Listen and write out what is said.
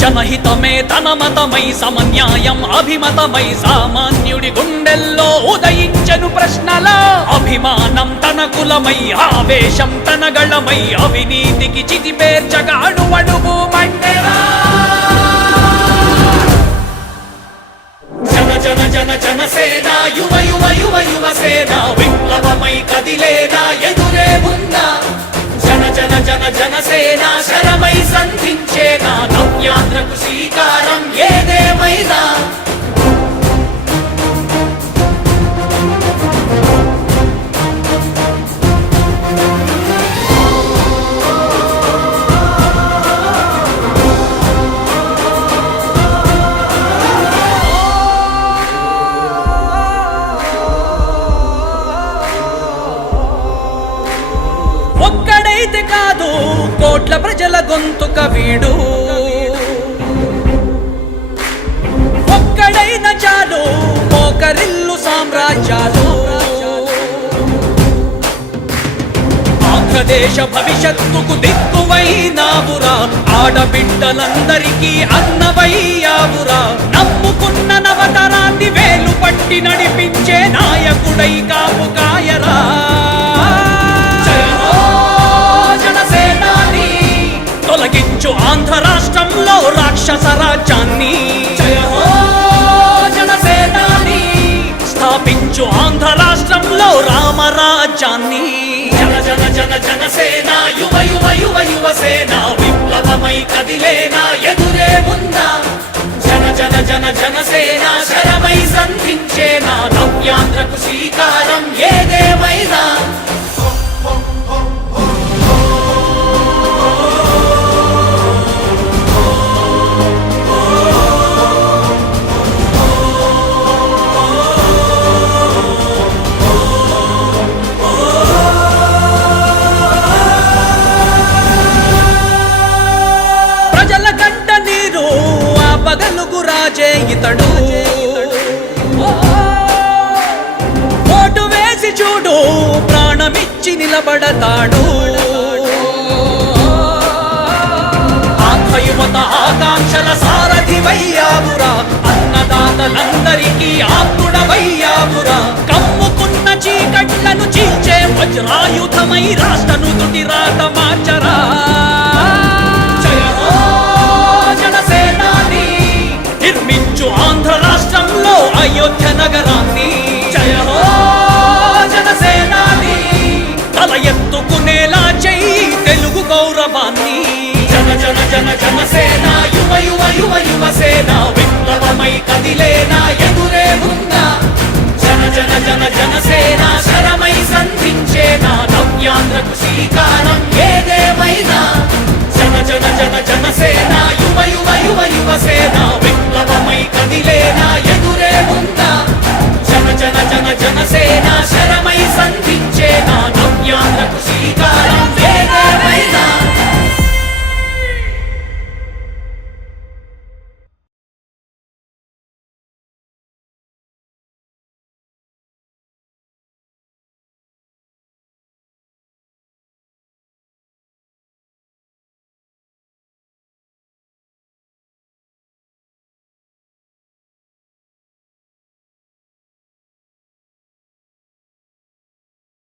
జనహితమే తన మతమై సమన్యాయం అభిమతమై సామాన్యుడి గుండెల్లో ఉదయించను ప్రశ్నల. అభిమానం తన కులమై ఆవేశం తన గళమై అవినీతికి చితిపేర్చగా పేర్చగా ఏదేమైనా. ఒక్కడైతే కాదు కోట్ల ప్రజల గొంతుక వీడు. కరిల్లు సామ్రాజ్యాలు. ఆంధ్రదేశ భవిష్యత్తుకు దిక్కువైనావురా. ఆడబిడ్డలందరికీ అన్నవయ్యావురా. నమ్ముకున్న నవతరాన్ని వేలు పట్టి నడిపించే నాయకుడై కాపు కాయరా. తొలగించు ఆంధ్ర రాష్ట్రంలో రాక్షస రాజ్యాన్ని. రామరాజ్యాన్ని జన జన జన జనసేన యువ యువ యువ యువసేన విప్లవమై కదిలేనా ఎదురే ఉందా జన జన జన జనసేన శరమై సంధించేనా నవ్యాంధ్రకు శ్రీకారం ఏదేమైనా. నిలిచి నిలబడతాడు. ఆత్మయుమత యువత ఆకాంక్షల సారథివయ్యావురా. అన్నదాతలందరికీ ఆత్ముడవయ్యావురా కమ్ముకున్న చీకట్లను చీల్చే వజ్రాయుధమై రాష్ట్రను తుటి రాత మార్చరా. ఎత్తుకునేలా చెయ్యి తెలుగు గౌరవాన్ని. జన జన జన జనసేన యువ యువ యువ యువసేన విప్లవమై కదిలేనా ఎదురే ఉందా జన జన జన జనసేన శరమై సంధించేనా నవ్యాంధ్రకు శ్రీకారం ఏదేమైనా. జన జన జన జనసేన యువ యువ యువ యువసేన విప్లవమై కదిలేనా ఎదురే ఉందా జన జన జన జనసేన